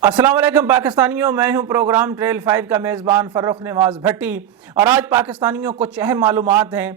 السلام علیکم پاکستانیوں، میں ہوں پروگرام ٹریل 5 کا میزبان فرخ نواز بھٹی، اور آج پاکستانیوں کچھ اہم معلومات ہیں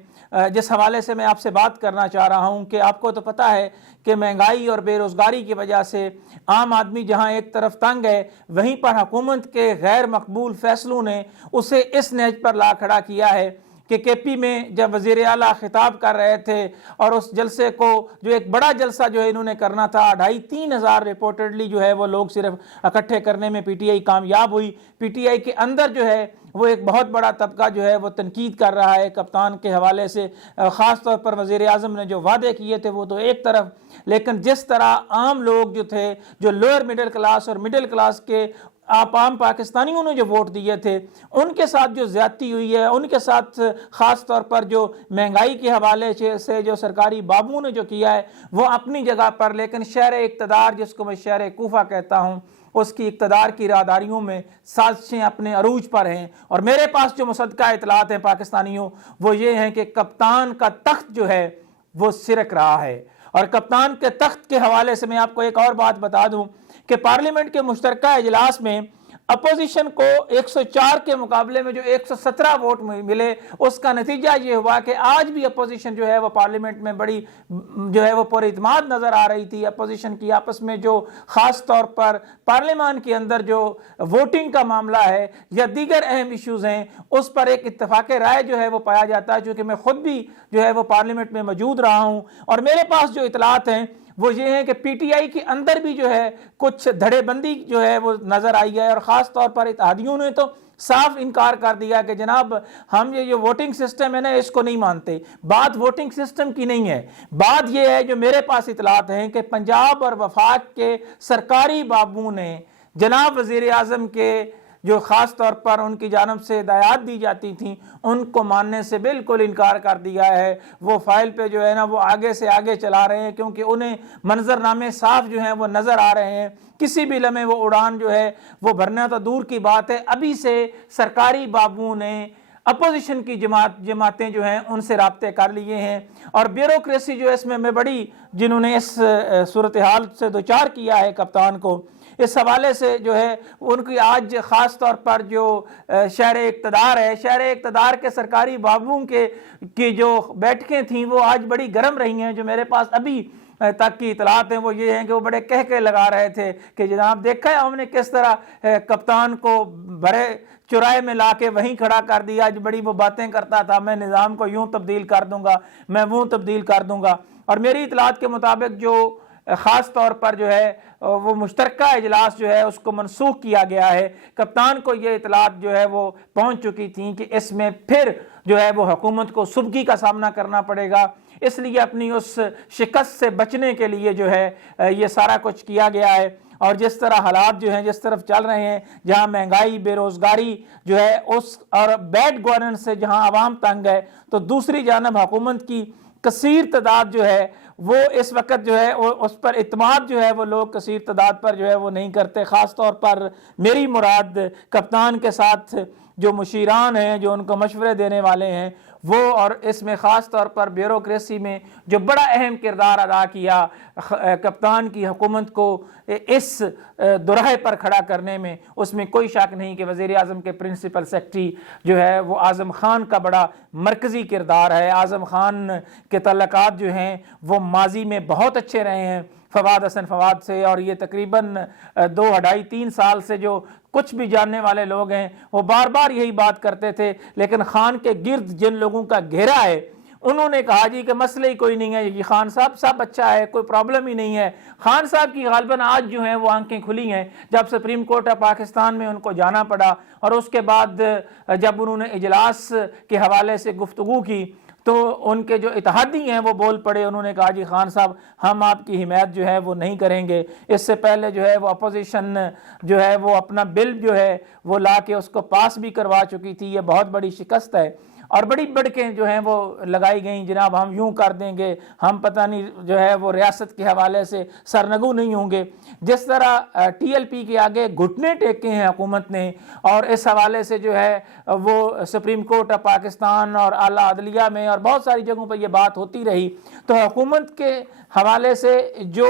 جس حوالے سے میں آپ سے بات کرنا چاہ رہا ہوں کہ آپ کو تو پتہ ہے کہ مہنگائی اور بے روزگاری کی وجہ سے عام آدمی جہاں ایک طرف تنگ ہے، وہیں پر حکومت کے غیر مقبول فیصلوں نے اسے اس نہج پر لا کھڑا کیا ہے کہ کے پی میں جب وزیر اعلیٰ خطاب کر رہے تھے اور اس جلسے کو جو ایک بڑا جلسہ جو ہے انہوں نے کرنا تھا، 2,500-3 ہزار رپورٹڈلی جو ہے وہ لوگ صرف اکٹھے کرنے میں پی ٹی آئی کامیاب ہوئی۔ پی ٹی آئی کے اندر جو ہے وہ ایک بہت بڑا طبقہ جو ہے وہ تنقید کر رہا ہے کپتان کے حوالے سے، خاص طور پر وزیر اعظم نے جو وعدے کیے تھے وہ تو ایک طرف، لیکن جس طرح عام لوگ جو تھے، جو لوئر مڈل کلاس اور مڈل کلاس کے عام پاکستانیوں نے جو ووٹ دیے تھے، ان کے ساتھ جو زیادتی ہوئی ہے، ان کے ساتھ خاص طور پر جو مہنگائی کے حوالے سے جو سرکاری بابوں نے جو کیا ہے وہ اپنی جگہ پر، لیکن شہر اقتدار جس کو میں شہر کوفہ کہتا ہوں، اس کی اقتدار کی راداریوں میں سازشیں اپنے عروج پر ہیں۔ اور میرے پاس جو مصدقہ اطلاعات ہیں پاکستانیوں، وہ یہ ہیں کہ کپتان کا تخت جو ہے وہ سرک رہا ہے۔ اور کپتان کے تخت کے حوالے سے میں آپ کو ایک اور بات بتا دوں کہ پارلیمنٹ کے مشترکہ اجلاس میں اپوزیشن کو 104 کے مقابلے میں جو 117 ووٹ ملے، اس کا نتیجہ یہ ہوا کہ آج بھی اپوزیشن جو ہے وہ پارلیمنٹ میں بڑی جو ہے وہ پر اعتماد نظر آ رہی تھی۔ اپوزیشن کی آپس میں جو خاص طور پر پارلیمان کے اندر جو ووٹنگ کا معاملہ ہے یا دیگر اہم ایشوز ہیں، اس پر ایک اتفاق رائے جو ہے وہ پایا جاتا ہے، چونکہ میں خود بھی جو ہے وہ پارلیمنٹ میں موجود رہا ہوں، اور میرے پاس جو اطلاعات ہیں وہ یہ ہے کہ پی ٹی آئی کے اندر بھی جو ہے کچھ دھڑے بندی جو ہے وہ نظر آئی ہے، اور خاص طور پر اتحادیوں نے تو صاف انکار کر دیا کہ جناب ہم یہ جو ووٹنگ سسٹم ہے نا اس کو نہیں مانتے۔ بات ووٹنگ سسٹم کی نہیں ہے، بات یہ ہے جو میرے پاس اطلاعات ہیں کہ پنجاب اور وفاق کے سرکاری بابوں نے جناب وزیر اعظم کے جو خاص طور پر ان کی جانب سے ہدایات دی جاتی تھیں ان کو ماننے سے بالکل انکار کر دیا ہے۔ وہ فائل پہ جو ہے نا وہ آگے سے آگے چلا رہے ہیں، کیونکہ انہیں منظرنامے صاف جو ہیں وہ نظر آ رہے ہیں۔ کسی بھی لمحے وہ اڑان جو ہے وہ بھرنا تو دور کی بات ہے، ابھی سے سرکاری بابوں نے اپوزیشن کی جماعتیں جو ہیں ان سے رابطے کر لیے ہیں، اور بیوروکریسی جو اس میں بڑی جنہوں نے اس صورتحال سے دوچار کیا ہے کپتان کو، اس حوالے سے جو ہے ان کی آج خاص طور پر جو شہر اقتدار ہے، شہر اقتدار کے سرکاری بابوں کی جو بیٹھکیں تھیں وہ آج بڑی گرم رہی ہیں۔ جو میرے پاس ابھی تک کی اطلاعات ہیں وہ یہ ہیں کہ وہ بڑے کہکے لگا رہے تھے کہ جناب دیکھا ہے ہم نے کس طرح کپتان کو بڑے چرائے میں لا کے وہیں کھڑا کر دیا، جو بڑی وہ باتیں کرتا تھا، میں نظام کو یوں تبدیل کر دوں گا، میں وہ تبدیل کر دوں گا۔ اور میری اطلاعات کے مطابق جو خاص طور پر جو ہے وہ مشترکہ اجلاس جو ہے اس کو منسوخ کیا گیا ہے۔ کپتان کو یہ اطلاعات جو ہے وہ پہنچ چکی تھیں کہ اس میں پھر جو ہے وہ حکومت کو سبکی کا سامنا کرنا پڑے گا، اس لیے اپنی اس شکست سے بچنے کے لیے جو ہے یہ سارا کچھ کیا گیا ہے۔ اور جس طرح حالات جو ہیں جس طرف چل رہے ہیں، جہاں مہنگائی، بے روزگاری جو ہے اس اور بیڈ گورننس سے جہاں عوام تنگ ہے، تو دوسری جانب حکومت کی کثیر تعداد جو ہے وہ اس وقت جو ہے اس پر اعتماد جو ہے وہ لوگ کثیر تعداد پر جو ہے وہ نہیں کرتے۔ خاص طور پر میری مراد کپتان کے ساتھ جو مشیران ہیں، جو ان کو مشورے دینے والے ہیں، وہ، اور اس میں خاص طور پر بیوروکریسی میں جو بڑا اہم کردار ادا کیا کپتان کی حکومت کو اس دوراہے پر کھڑا کرنے میں، اس میں کوئی شک نہیں کہ وزیر اعظم کے پرنسپل سیکرٹری جو ہے وہ اعظم خان کا بڑا مرکزی کردار ہے۔ اعظم خان کے تعلقات جو ہیں وہ ماضی میں بہت اچھے رہے ہیں فواد حسن فواد سے، اور یہ تقریباً 2-2.5-3 سال سے جو کچھ بھی جاننے والے لوگ ہیں وہ بار بار یہی بات کرتے تھے، لیکن خان کے گرد جن لوگوں کا گھیرا ہے انہوں نے کہا جی کہ مسئلہ ہی کوئی نہیں ہے، یہ خان صاحب سب اچھا ہے، کوئی پرابلم ہی نہیں ہے۔ خان صاحب کی غالباً آج جو ہیں وہ آنکھیں کھلی ہیں جب سپریم کورٹ آف پاکستان میں ان کو جانا پڑا، اور اس کے بعد جب انہوں نے اجلاس کے حوالے سے گفتگو کی تو ان کے جو اتحادی ہیں وہ بول پڑے، انہوں نے کہا جی خان صاحب ہم آپ کی حمایت جو ہے وہ نہیں کریں گے۔ اس سے پہلے جو ہے وہ اپوزیشن جو ہے وہ اپنا بل جو ہے وہ لا کے اس کو پاس بھی کروا چکی تھی، یہ بہت بڑی شکست ہے۔ اور بڑی بڑکیں جو ہیں وہ لگائی گئیں، جناب ہم یوں کر دیں گے، ہم پتہ نہیں جو ہے وہ ریاست کے حوالے سے سرنگو نہیں ہوں گے۔ جس طرح ٹی ایل پی کے آگے گھٹنے ٹیکے ہیں حکومت نے، اور اس حوالے سے جو ہے وہ سپریم کورٹ آف پاکستان اور اعلیٰ عدلیہ میں اور بہت ساری جگہوں پر یہ بات ہوتی رہی، تو حکومت کے حوالے سے جو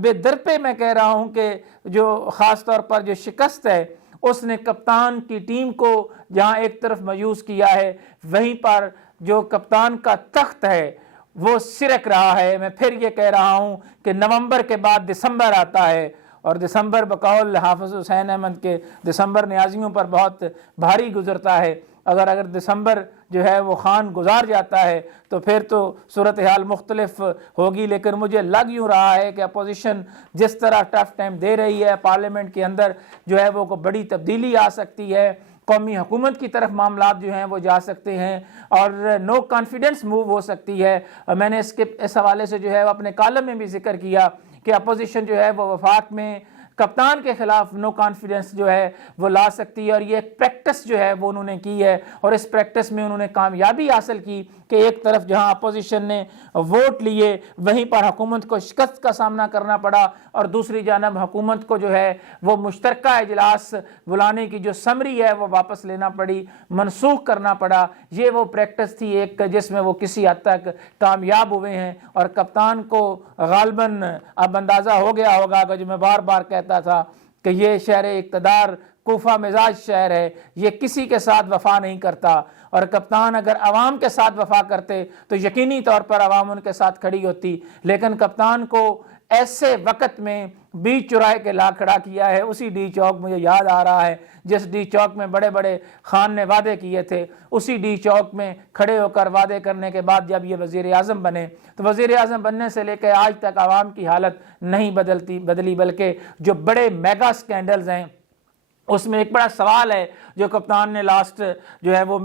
بے درپے میں کہہ رہا ہوں کہ جو خاص طور پر جو شکست ہے، اس نے کپتان کی ٹیم کو جہاں ایک طرف مایوس کیا ہے، وہیں پر جو کپتان کا تخت ہے وہ سرک رہا ہے۔ میں پھر یہ کہہ رہا ہوں کہ نومبر کے بعد دسمبر آتا ہے، اور دسمبر بقول حافظ حسین احمد کے دسمبر نیازیوں پر بہت بھاری گزرتا ہے۔ اگر دسمبر جو ہے وہ خان گزار جاتا ہے تو پھر تو صورتحال مختلف ہوگی، لیکن مجھے لگ یوں رہا ہے کہ اپوزیشن جس طرح ٹف ٹائم دے رہی ہے، پارلیمنٹ کے اندر جو ہے وہ بڑی تبدیلی آ سکتی ہے، قومی حکومت کی طرف معاملات جو ہیں وہ جا سکتے ہیں، اور نو کانفیڈنس موو ہو سکتی ہے۔ اور میں نے اس حوالے سے جو ہے اپنے کالم میں بھی ذکر کیا کہ اپوزیشن جو ہے وہ وفاق میں کپتان کے خلاف نو کانفیڈنس جو ہے وہ لا سکتی ہے، اور یہ ایک پریکٹس جو ہے وہ انہوں نے کی ہے، اور اس پریکٹس میں انہوں نے کامیابی حاصل کی کہ ایک طرف جہاں اپوزیشن نے ووٹ لیے وہیں پر حکومت کو شکست کا سامنا کرنا پڑا، اور دوسری جانب حکومت کو جو ہے وہ مشترکہ اجلاس بلانے کی جو سمری ہے وہ واپس لینا پڑی، منسوخ کرنا پڑا۔ یہ وہ پریکٹس تھی ایک جس میں وہ کسی حد تک کامیاب ہوئے ہیں، اور کپتان کو غالباً اب اندازہ ہو گیا ہوگا کہ جو میں بار بار کہتا تھا کہ یہ شہر اقتدار کوفہ مزاج شہر ہے، یہ کسی کے ساتھ وفا نہیں کرتا، اور کپتان اگر عوام کے ساتھ وفا کرتے تو یقینی طور پر عوام ان کے ساتھ کھڑی ہوتی، لیکن کپتان کو ایسے وقت میں بیچ چرائے کے لا کھڑا کیا ہے۔ اسی ڈی چوک مجھے یاد آ رہا ہے جس ڈی چوک میں بڑے بڑے خان نے وعدے کیے تھے، اسی ڈی چوک میں کھڑے ہو کر وعدے کرنے کے بعد جب یہ وزیر اعظم بنے تو وزیر اعظم بننے سے لے کے آج تک عوام کی حالت نہیں بدلی، بلکہ جو بڑے میگا سکینڈلز ہیں اس میں ایک بڑا سوال ہے جو کپتان نے لاسٹ جو ہے وہ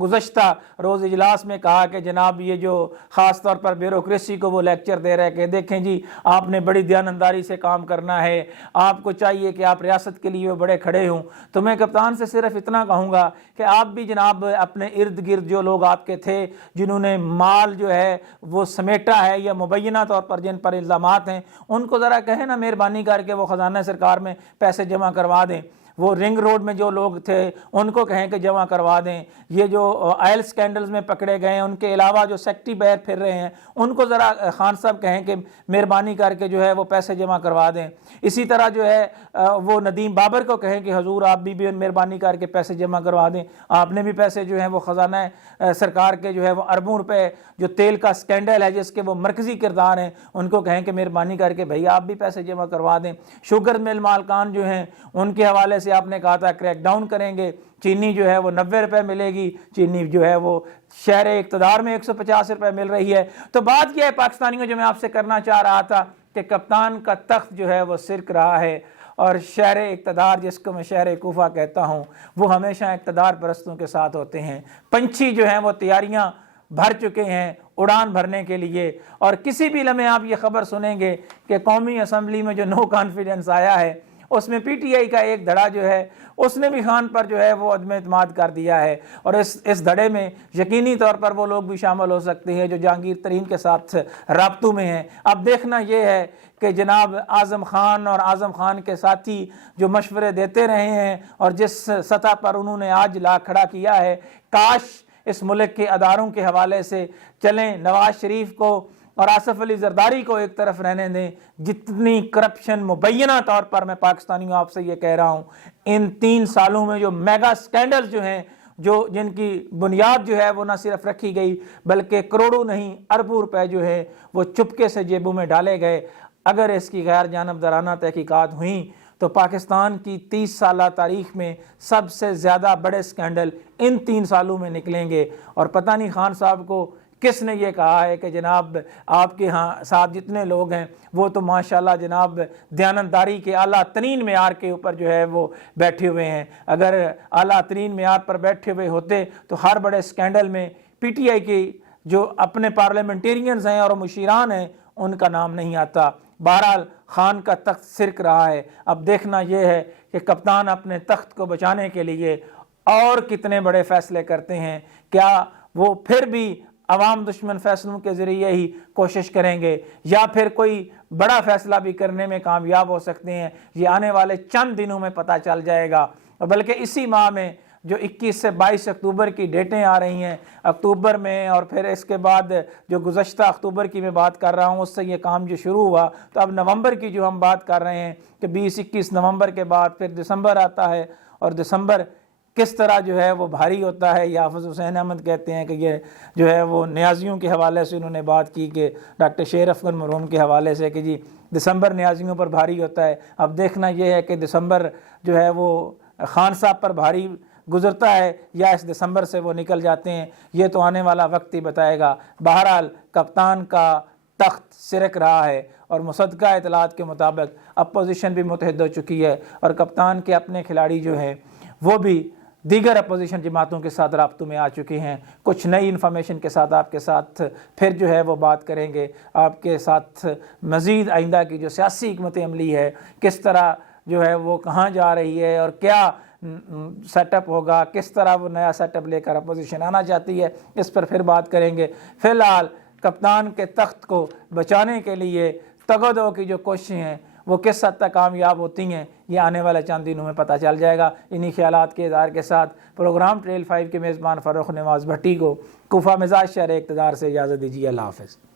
گزشتہ روز اجلاس میں کہا کہ جناب یہ جو خاص طور پر بیوروکریسی کو وہ لیکچر دے رہے کہ دیکھیں جی آپ نے بڑی دیانتداری سے کام کرنا ہے، آپ کو چاہیے کہ آپ ریاست کے لیے بڑے کھڑے ہوں۔ تو میں کپتان سے صرف اتنا کہوں گا کہ آپ بھی جناب اپنے ارد گرد جو لوگ آپ کے تھے جنہوں نے مال جو ہے وہ سمیٹا ہے یا مبینہ طور پر جن پر الزامات ہیں، ان کو ذرا کہیں نا مہربانی کر کے وہ خزانہ سرکار میں پیسے جمع کروا دیں۔ وہ رنگ روڈ میں جو لوگ تھے ان کو کہیں کہ جمع کروا دیں۔ یہ جو آئل سکینڈلز میں پکڑے گئے ہیں ان کے علاوہ جو سیکٹری بیر پھر رہے ہیں ان کو ذرا خان صاحب کہیں کہ مہربانی کر کے جو ہے وہ پیسے جمع کروا دیں۔ اسی طرح جو ہے وہ ندیم بابر کو کہیں کہ حضور آپ بھی مہربانی کر کے پیسے جمع کروا دیں، آپ نے بھی پیسے جو ہیں وہ خزانہ سرکار کے جو ہے وہ اربوں روپے جو تیل کا سکینڈل ہے جس کے وہ مرکزی کردار ہیں ان کو کہیں کہ مہربانی کر کے بھائی آپ بھی پیسے جمع کروا دیں۔ شوگر مل مالکان جو ہیں ان کے حوالے سے آپ نے کہا تھا کریک ڈاؤن کریں گے، چینی جو ہے وہ 90 روپے ملے گی، چینی جو ہے وہ شہر اقتدار میں 150 روپے مل رہی ہے۔ تو بات یہ ہے پاکستانیوں جو میں آپ سے کرنا چاہ رہا تھا کہ کپتان کا تخت جو ہے وہ سرک رہا ہے، اور شہر اقتدار جس کو میں شہر کوفہ کہتا ہوں وہ ہمیشہ اقتدار پرستوں کے ساتھ ہوتے ہیں۔ پنچھی جو ہیں وہ تیاریاں بھر چکے ہیں اڑان بھرنے کے لیے، اور کسی بھی لمحے آپ یہ خبر سنیں گے کہ قومی اسمبلی میں جو نو کانفیڈنس آیا ہے اس میں پی ٹی آئی کا ایک دھڑا جو ہے اس نے بھی خان پر جو ہے وہ عدم اعتماد کر دیا ہے، اور اس دھڑے میں یقینی طور پر وہ لوگ بھی شامل ہو سکتے ہیں جو جہانگیر ترین کے ساتھ رابطوں میں ہیں۔ اب دیکھنا یہ ہے کہ جناب اعظم خان اور اعظم خان کے ساتھی جو مشورے دیتے رہے ہیں اور جس سطح پر انہوں نے آج لا کھڑا کیا ہے، کاش اس ملک کے اداروں کے حوالے سے چلیں، نواز شریف کو اور آصف علی زرداری کو ایک طرف رہنے دیں۔ جتنی کرپشن مبینہ طور پر میں پاکستانیوں آپ سے یہ کہہ رہا ہوں ان 3 سالوں میں جو میگا سکینڈل جو ہیں جن کی بنیاد جو ہے وہ نہ صرف رکھی گئی بلکہ کروڑوں نہیں اربوں روپے جو ہے وہ چپکے سے جیبوں میں ڈالے گئے، اگر اس کی غیر جانبدارانہ تحقیقات ہوئیں تو پاکستان کی 30 سالہ تاریخ میں سب سے زیادہ بڑے سکینڈل ان 3 سالوں میں نکلیں گے۔ اور پتہ نہیں خان صاحب کو کس نے یہ کہا ہے کہ جناب آپ کے ہاں ساتھ جتنے لوگ ہیں وہ تو ماشاءاللہ جناب دیانتداری کے اعلیٰ ترین معیار کے اوپر جو ہے وہ بیٹھے ہوئے ہیں۔ اگر اعلیٰ ترین معیار پر بیٹھے ہوئے ہوتے تو ہر بڑے سکینڈل میں پی ٹی آئی کی جو اپنے پارلیمنٹیرینز ہیں اور مشیران ہیں ان کا نام نہیں آتا۔ بہرحال خان کا تخت سرک رہا ہے۔ اب دیکھنا یہ ہے کہ کپتان اپنے تخت کو بچانے کے لیے اور کتنے بڑے فیصلے کرتے ہیں، کیا وہ پھر بھی عوام دشمن فیصلوں کے ذریعے ہی کوشش کریں گے، یا پھر کوئی بڑا فیصلہ بھی کرنے میں کامیاب ہو سکتے ہیں؟ یہ آنے والے چند دنوں میں پتہ چل جائے گا، بلکہ اسی ماہ میں جو 21 سے 22 اکتوبر کی ڈیٹیں آ رہی ہیں، اکتوبر میں اور پھر اس کے بعد جو گزشتہ اکتوبر کی میں بات کر رہا ہوں اس سے یہ کام جو شروع ہوا، تو اب نومبر کی جو ہم بات کر رہے ہیں کہ 20-21 نومبر کے بعد پھر دسمبر آتا ہے، اور دسمبر کس طرح جو ہے وہ بھاری ہوتا ہے۔ یہ حافظ حسین احمد کہتے ہیں کہ یہ جو ہے وہ نیازیوں کے حوالے سے انہوں نے بات کی کہ ڈاکٹر شیر افغان مرحوم کے حوالے سے کہ جی دسمبر نیازیوں پر بھاری ہوتا ہے۔ اب دیکھنا یہ ہے کہ دسمبر جو ہے وہ خان صاحب پر بھاری گزرتا ہے یا اس دسمبر سے وہ نکل جاتے ہیں، یہ تو آنے والا وقت ہی بتائے گا۔ بہرحال کپتان کا تخت سرک رہا ہے، اور مصدقہ اطلاعات کے مطابق اپوزیشن بھی متحد ہو چکی ہے، اور کپتان کے اپنے کھلاڑی جو ہیں وہ بھی دیگر اپوزیشن جماعتوں کے ساتھ رابطوں میں آ چکے ہیں۔ کچھ نئی انفارمیشن کے ساتھ آپ کے ساتھ پھر جو ہے وہ بات کریں گے، آپ کے ساتھ مزید آئندہ کی جو سیاسی حکمت عملی ہے کس طرح جو ہے وہ کہاں جا رہی ہے، اور کیا سیٹ اپ ہوگا، کس طرح وہ نیا سیٹ اپ لے کر اپوزیشن آنا چاہتی ہے، اس پر پھر بات کریں گے۔ فی الحال کپتان کے تخت کو بچانے کے لیے تگ و دو کی جو کوششیں ہیں وہ کس حد تک کامیاب ہوتی ہیں، یہ آنے والے چند دنوں میں پتہ چل جائے گا۔ انہی خیالات کے اظہار کے ساتھ پروگرام ٹریل 5 کے میزبان فروخ نواز بھٹی کو کوفہ مزاج شہر اقتدار سے اجازت دیجیے۔ اللہ حافظ۔